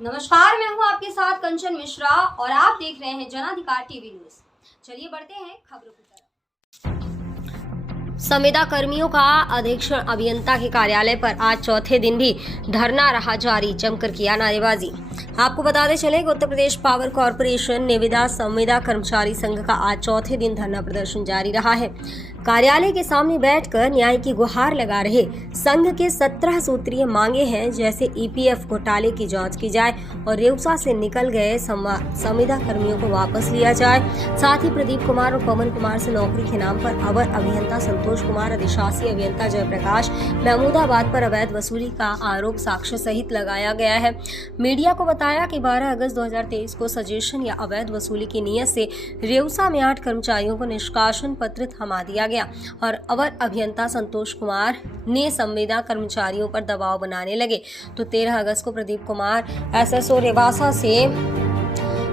नमस्कार, मैं हूं आपके साथ कंचन मिश्रा और आप देख रहे हैं जनाधिकार टीवी न्यूज। चलिए बढ़ते हैं खबरों की तरफ। संविदा कर्मियों का अधीक्षण अभियंता के कार्यालय पर आज चौथे दिन भी धरना रहा जारी। जमकर किया नारेबाजी। आपको बताते चले कि उत्तर प्रदेश पावर कॉर्पोरेशन निविदा संविदा कर्मचारी संघ का आज चौथे दिन धरना प्रदर्शन जारी रहा है। कार्यालय के सामने बैठकर न्याय की गुहार लगा रहे संघ के 17 सूत्रीय मांगे हैं, जैसे ईपीएफ घोटाले की जांच की जाए और रेउसा से निकल गए संविदा कर्मियों को वापस लिया जाए। साथ ही प्रदीप कुमार और पवन कुमार से नौकरी के नाम पर अवर अभियंता संतोष कुमार, अधिशासी अभियंता जयप्रकाश महमूदाबाद पर अवैध वसूली का आरोप साक्ष्य सहित लगाया गया है। मीडिया को बताया कि 12 अगस्त 2023 को सजेशन या अवैध वसूली की नीयत से रेउसा में 8 कर्मचारियों को निष्कासन पत्र थमा दिया गया और अवर अभियंता संतोष कुमार ने संविदा कर्मचारियों पर दबाव बनाने लगे। तो 13 अगस्त को प्रदीप कुमार एसएसओ रेवासा से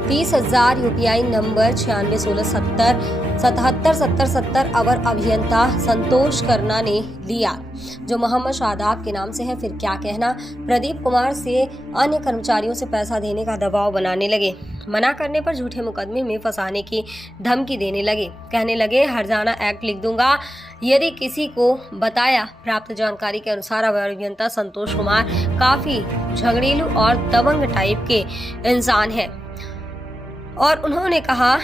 30,000 यूपीआई नंबर 9616707770 अवर अभियंता संतोष करना ने लिया, जो मोहम्मद शादाब के नाम से है। फिर क्या कहना, प्रदीप कुमार से अन्य कर्मचारियों से पैसा देने का दबाव बनाने लगे। मना करने पर झूठे मुकदमे में फंसाने की धमकी देने लगे। कहने लगे हरजाना एक्ट लिख दूंगा यदि किसी को बताया। प्राप्त जानकारी के अनुसार अवर अभियंता संतोष कुमार काफी झगड़ेलू और दबंग टाइप के इंसान है और उन्होंने कहा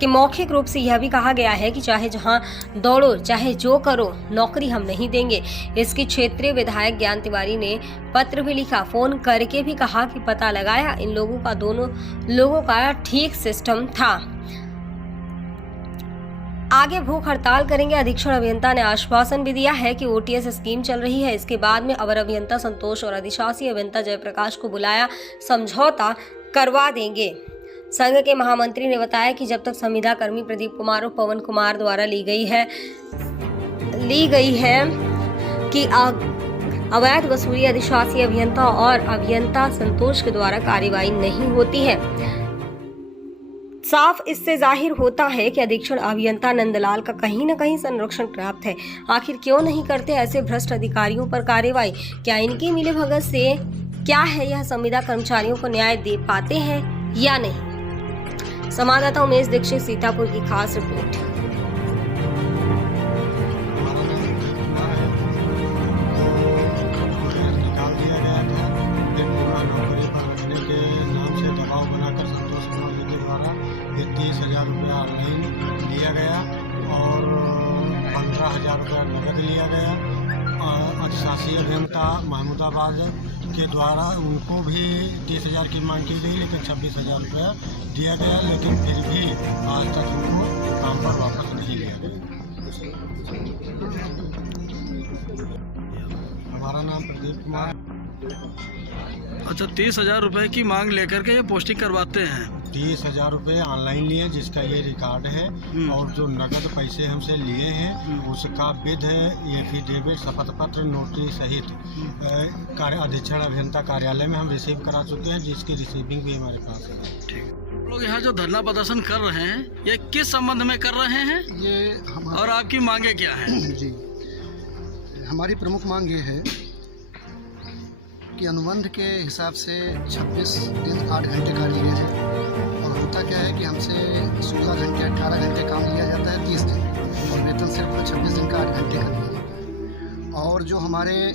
कि मौखिक रूप से यह भी कहा गया है कि चाहे जहां दौड़ो चाहे जो करो, नौकरी हम नहीं देंगे। इसकी क्षेत्रीय विधायक ज्ञान तिवारी ने पत्र भी लिखा, फोन करके भी कहा कि पता लगाया इन लोगों का दोनों लोगों का ठीक सिस्टम था। आगे भूख हड़ताल करेंगे। अधीक्षण अभियंता ने आश्वासन भी दिया है कि ओटीएस स्कीम चल रही है। इसके बाद में अवर अभियंता संतोष और अधिशासी अभियंता जयप्रकाश को बुलाया, समझौता करवा देंगे। संघ के महामंत्री ने बताया कि जब तक संविदा कर्मी प्रदीप कुमार और पवन कुमार द्वारा ली गई है कि अवैध वसूली अधिशासी अभियंता और अभियंता संतोष के द्वारा कार्रवाई नहीं होती है। साफ इससे जाहिर होता है कि अधीक्षण अभियंता नंदलाल का कहीं न कहीं संरक्षण प्राप्त है। आखिर क्यों नहीं करते ऐसे भ्रष्ट अधिकारियों पर कार्रवाई? क्या इनकी मिलीभगत से क्या है यह संविदा कर्मचारियों को न्याय दे पाते हैं या नहीं? संवाददाता उमेश दीक्षित, सीतापुर की खास रिपोर्ट। निकाल दिया गया था, फिर पूरा नौकरी पर रखने के नाम से दबाव बनाकर संतोष कुमार जी के द्वारा 30,000 रुपया ऑनलाइन लिया गया और 15,000 रुपया नकद लिया गया। अधिशासी अभियंता महमूदाबाद के द्वारा उनको भी 30,000 की मांग की गई, लेकिन 26,000 रुपया दिया गया, लेकिन फिर भी आज तक उनको काम पर वापस नहीं लिया गया। हमारा नाम प्रदीप कुमार। अच्छा, 30,000 रुपए की मांग लेकर के ये पोस्टिंग करवाते हैं। 30,000 रुपये ऑनलाइन लिए, जिसका ये रिकॉर्ड है, और जो नगद पैसे हमसे लिए हैं उसका विध एफिडेविट, शपथ पत्र, नोटरी सहित अधीक्षण अभियंता कार्यालय में हम रिसीव करा चुके हैं, जिसकी रिसीविंग भी हमारे पास है। ठीक, लोग यहाँ जो धरना प्रदर्शन कर रहे हैं ये किस संबंध में कर रहे हैं ये और आपकी मांगे क्या हैं? जी, हमारी प्रमुख मांग ये है कि अनुबंध के हिसाब से 26 दिन 8 घंटे का लिए है और होता क्या है कि हमसे 16 घंटे 18 घंटे काम लिया जाता है 30 दिन और वेतन सिर्फ 26 दिन का 8 घंटे का लिया जाता है। और जो हमारे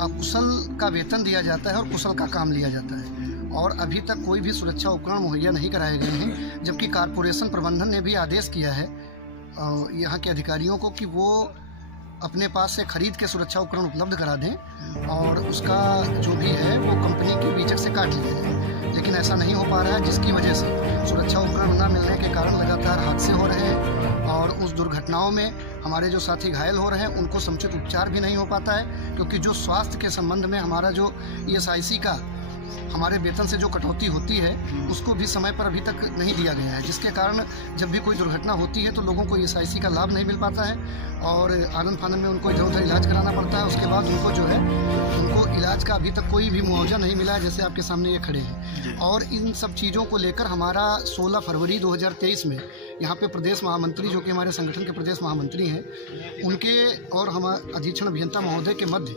अकुशल का वेतन दिया जाता है और कुशल का काम लिया जाता है, और अभी तक कोई भी सुरक्षा उपकरण मुहैया नहीं कराए गए हैं, जबकि कॉरपोरेशन प्रबंधन ने भी आदेश किया है यहाँ के अधिकारियों को कि वो अपने पास से खरीद के सुरक्षा उपकरण उपलब्ध करा दें और उसका जो भी है वो कंपनी के बीचक से काट लिया जाए, लेकिन ऐसा नहीं हो पा रहा है, जिसकी वजह से सुरक्षा उपकरण न मिलने के कारण लगातार हादसे हो रहे हैं और उस दुर्घटनाओं में हमारे जो साथी घायल हो रहे हैं उनको समुचित उपचार भी नहीं हो पाता है, क्योंकि जो स्वास्थ्य के संबंध में हमारा जो ESIC का हमारे वेतन से जो कटौती होती है उसको भी समय पर अभी तक नहीं दिया गया है, जिसके कारण जब भी कोई दुर्घटना होती है तो लोगों को ESIC का लाभ नहीं मिल पाता है और आनंद फानंद में उनको इधर उधर इलाज कराना पड़ता है। उसके बाद उनको जो है उनको इलाज का अभी तक कोई भी मुआवजा नहीं मिला है, जैसे आपके सामने ये खड़े हैं। और इन सब चीज़ों को लेकर हमारा 16 फरवरी 2023 में यहाँ पे प्रदेश महामंत्री जो कि हमारे संगठन के प्रदेश महामंत्री हैं, उनके और हम अधीक्षण अभियंता महोदय के मध्य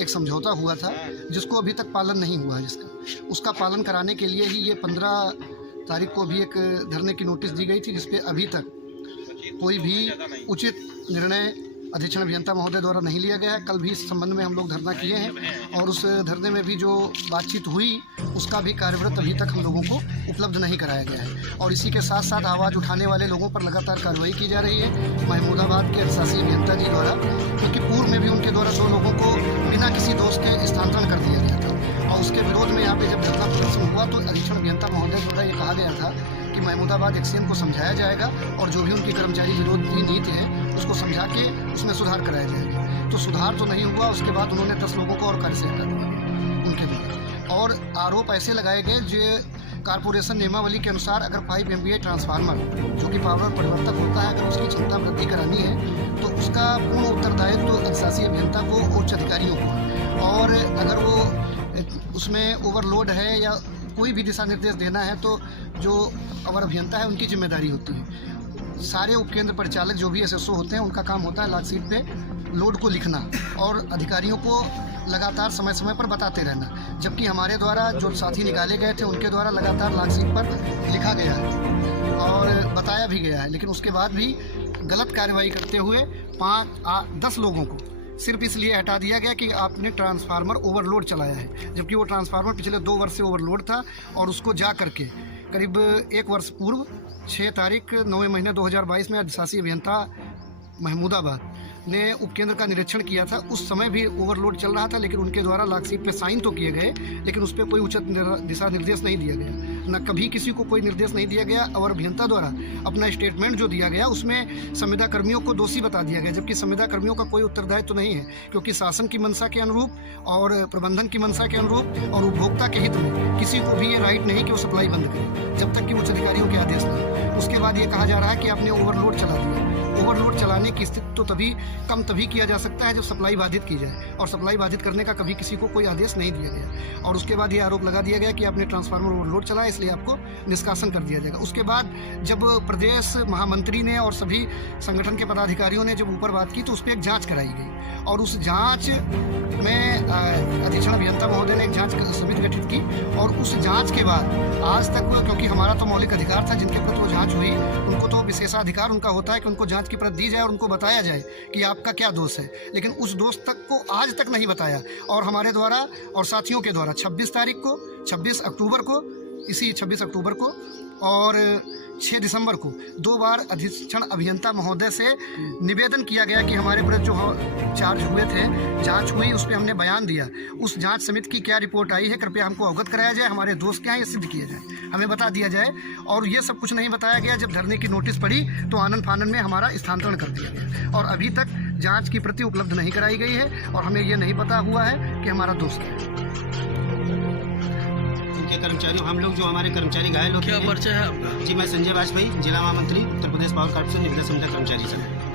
एक समझौता हुआ था जिसको अभी तक पालन नहीं हुआ है। जिसका उसका पालन कराने के लिए ही ये 15 तारीख को भी एक धरने की नोटिस दी गई थी, जिसपे अभी तक कोई भी उचित निर्णय अधीक्षण अभियंता महोदय द्वारा नहीं लिया गया है। कल भी इस संबंध में हम लोग धरना किए हैं और उस धरने में भी जो बातचीत हुई उसका भी कार्यवृत्त अभी तक हम लोगों को उपलब्ध नहीं कराया गया है। और इसी के साथ साथ आवाज़ उठाने वाले लोगों पर लगातार कार्रवाई की जा रही है महमूदाबाद के अधिशासी अभियंता जी द्वारा, क्योंकि पूर्व में भी उनके द्वारा 2 लोगों को बिना किसी दोष के स्थानांतरण कर दिया गया था। और उसके विरोध में यहाँ पे जब धरना प्रदर्शन हुआ तो अधीक्षण अभियंता महोदय द्वारा ये कहा गया था कि महमूदाबाद एक्सीएम को समझाया जाएगा और जो भी उनकी कर्मचारी विरोधी नीति है उसको समझा के उसमें सुधार कराया जाएगा। तो सुधार तो नहीं हुआ। उसके बाद उन्होंने 10 लोगों को और कार्य से हटा दिया उनके द्वारा। और आरोप ऐसे लगाए गए जो कारपोरेशन नियमावली के अनुसार अगर 5 MVA ट्रांसफार्मर जो कि पावर परिवर्तक होता है, अगर उसकी क्षमता वृद्धि करानी है तो उसका पूर्ण उत्तरदायित्व तो अधिशासी अभियंता को, उच्च अधिकारियों को। और अगर वो उसमें ओवरलोड है या कोई भी दिशा निर्देश देना है तो जो अवर अभियंता है उनकी जिम्मेदारी होती है। सारे उपकेंद्र परिचालक जो भी SSO होते हैं उनका काम होता है लाकशीट पे लोड को लिखना और अधिकारियों को लगातार समय समय पर बताते रहना। जबकि हमारे द्वारा जो साथी निकाले गए थे उनके द्वारा लगातार लाकशीट पर लिखा गया है और बताया भी गया है, लेकिन उसके बाद भी गलत कार्रवाई करते हुए 10 लोगों को सिर्फ इसलिए हटा दिया गया कि आपने ट्रांसफार्मर ओवरलोड चलाया है। जबकि वो ट्रांसफार्मर पिछले 2 वर्ष से ओवरलोड था और उसको जा करके करीब 1 वर्ष पूर्व 6 तारीख 9वें महीने 2022 में अधिशासी अभियंता महमूदाबाद ने उपकेंद्र का निरीक्षण किया था। उस समय भी ओवरलोड चल रहा था, लेकिन उनके द्वारा लाकशीट पे साइन तो किए गए लेकिन उस पर कोई उचित दिशा निर्देश नहीं दिया गया। न कभी किसी को कोई निर्देश नहीं दिया गया और अभियंता द्वारा अपना स्टेटमेंट जो दिया गया उसमें संविदा कर्मियों को दोषी बता दिया गया, जबकि संविदा कर्मियों का कोई उत्तरदायित्व तो नहीं है, क्योंकि शासन की मंशा के अनुरूप और प्रबंधन की मंशा के अनुरूप और उपभोक्ता के हित में किसी को भी ये राइट नहीं कि वो सप्लाई बंद करे जब तक कि उच्च अधिकारियों के आदेश नहीं। उसके बाद ये कहा जा रहा है कि आपने ओवरलोड चला दिया। ओवरलोड चलाने की स्थिति तो तभी किया जा सकता है जब सप्लाई बाधित की जाए, और सप्लाई बाधित करने का कभी किसी को कोई आदेश नहीं दिया गया। और उसके बाद ये आरोप लगा दिया गया कि आपने ट्रांसफार्मर ओवरलोड चलाया इसलिए आपको निष्कासन कर दिया जाएगा। उसके बाद जब प्रदेश महामंत्री ने और सभी संगठन के पदाधिकारियों ने जब ऊपर बात की तो उस पर एक जाँच कराई गई और उस जाँच में अधीक्षण अभियंता महोदय ने एक जाँच समिति गठित की और उस जाँच के बाद आज तक, क्योंकि हमारा तो मौलिक अधिकार था जिनके प्रति वो जाँच हुई उनको तो विशेषाधिकार उनका होता है कि उनको जाँच की प्रत दी जाए और उनको बताया जाए कि आपका क्या दोष है, लेकिन उस दोष तक को आज तक नहीं बताया। और हमारे द्वारा और साथियों के द्वारा 26 तारीख को, 26 अक्टूबर को, इसी 26 अक्टूबर को और 6 दिसंबर को 2 बार अधीक्षण अभियंता महोदय से निवेदन किया गया कि हमारे विरुद्ध जो चार्ज हुए थे, जांच हुई, उस पर हमने बयान दिया। उस जांच समिति की क्या रिपोर्ट आई है कृपया हमको अवगत कराया जाए, हमारे दोष क्या है ये सिद्ध किया जाए, हमें बता दिया जाए। और ये सब कुछ नहीं बताया गया। जब धरने की नोटिस पड़ी तो आनंद फानन में हमारा स्थानांतरण कर दिया गया और अभी तक जाँच की प्रति उपलब्ध नहीं कराई गई है और हमें ये नहीं पता हुआ है कि हमारा दोष क्या है। के कर्मचारी, हम लोग जो हमारे कर्मचारी घायल होते हैं। क्या परिचय है आपका? जी, मैं संजय वाजपेयी, जिला महामंत्री, उत्तर प्रदेश पावर कॉर्पोरेशन निविदा संविदा कर्मचारी संघ।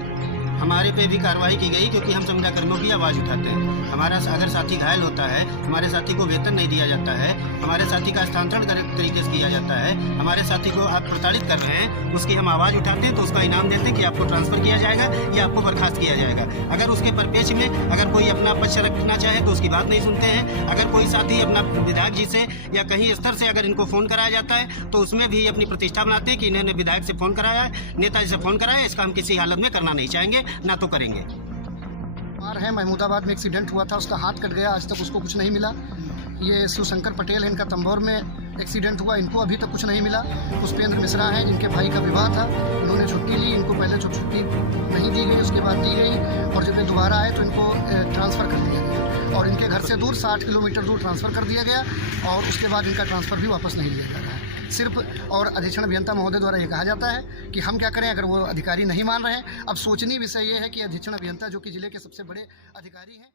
हमारे पे भी कार्रवाई की गई क्योंकि हम संविदा कर्मियों की आवाज़ उठाते हैं। हमारा अगर साथी घायल होता है, हमारे साथी को वेतन नहीं दिया जाता है, हमारे साथी का स्थानांतरण तरीके से किया जाता है, हमारे साथी को आप प्रताड़ित कर रहे हैं, उसकी हम आवाज़ उठाते हैं तो उसका इनाम देते हैं कि आपको ट्रांसफ़र किया जाएगा या आपको बर्खास्त किया जाएगा। अगर उसके परिप्रेक्ष्य में अगर कोई अपना पक्ष रखना चाहे तो उसकी बात नहीं सुनते हैं। अगर कोई साथी अपना विधायक जी से या कहीं स्तर से अगर इनको फ़ोन कराया जाता है तो उसमें भी अपनी प्रतिष्ठा बनाते हैं कि इन्होंने विधायक से फ़ोन कराया है, नेताजी से फ़ोन कराया है, इसका हम किसी हालत में करना नहीं चाहेंगे, ना तो करेंगे। है महमूदाबाद में एक्सीडेंट हुआ था, उसका हाथ कट गया, आज तक उसको कुछ नहीं मिला। ये शिवशंकर पटेल है, इनका तंबौर में एक्सीडेंट हुआ, इनको अभी तक कुछ नहीं मिला। पुष्पेंद्र मिश्रा हैं जिनके भाई का विवाह था, उन्होंने छुट्टी ली, इनको पहले छुट्टी नहीं दी गई, उसके बाद दी गई और जब ये दोबारा आए तो इनको ट्रांसफ़र कर दिया गया और इनके घर से दूर 60 किलोमीटर दूर ट्रांसफ़र कर दिया गया और उसके बाद इनका ट्रांसफ़र भी वापस नहीं लिया जा रहा है सिर्फ। और अधीक्षण अभियंता महोदय द्वारा ये कहा जाता है कि हम क्या करें अगर वो अधिकारी नहीं मान रहे हैं। अब सोचनीय विषय ये है कि अधीक्षण अभियंता जो कि जिले के सबसे बड़े अधिकारी हैं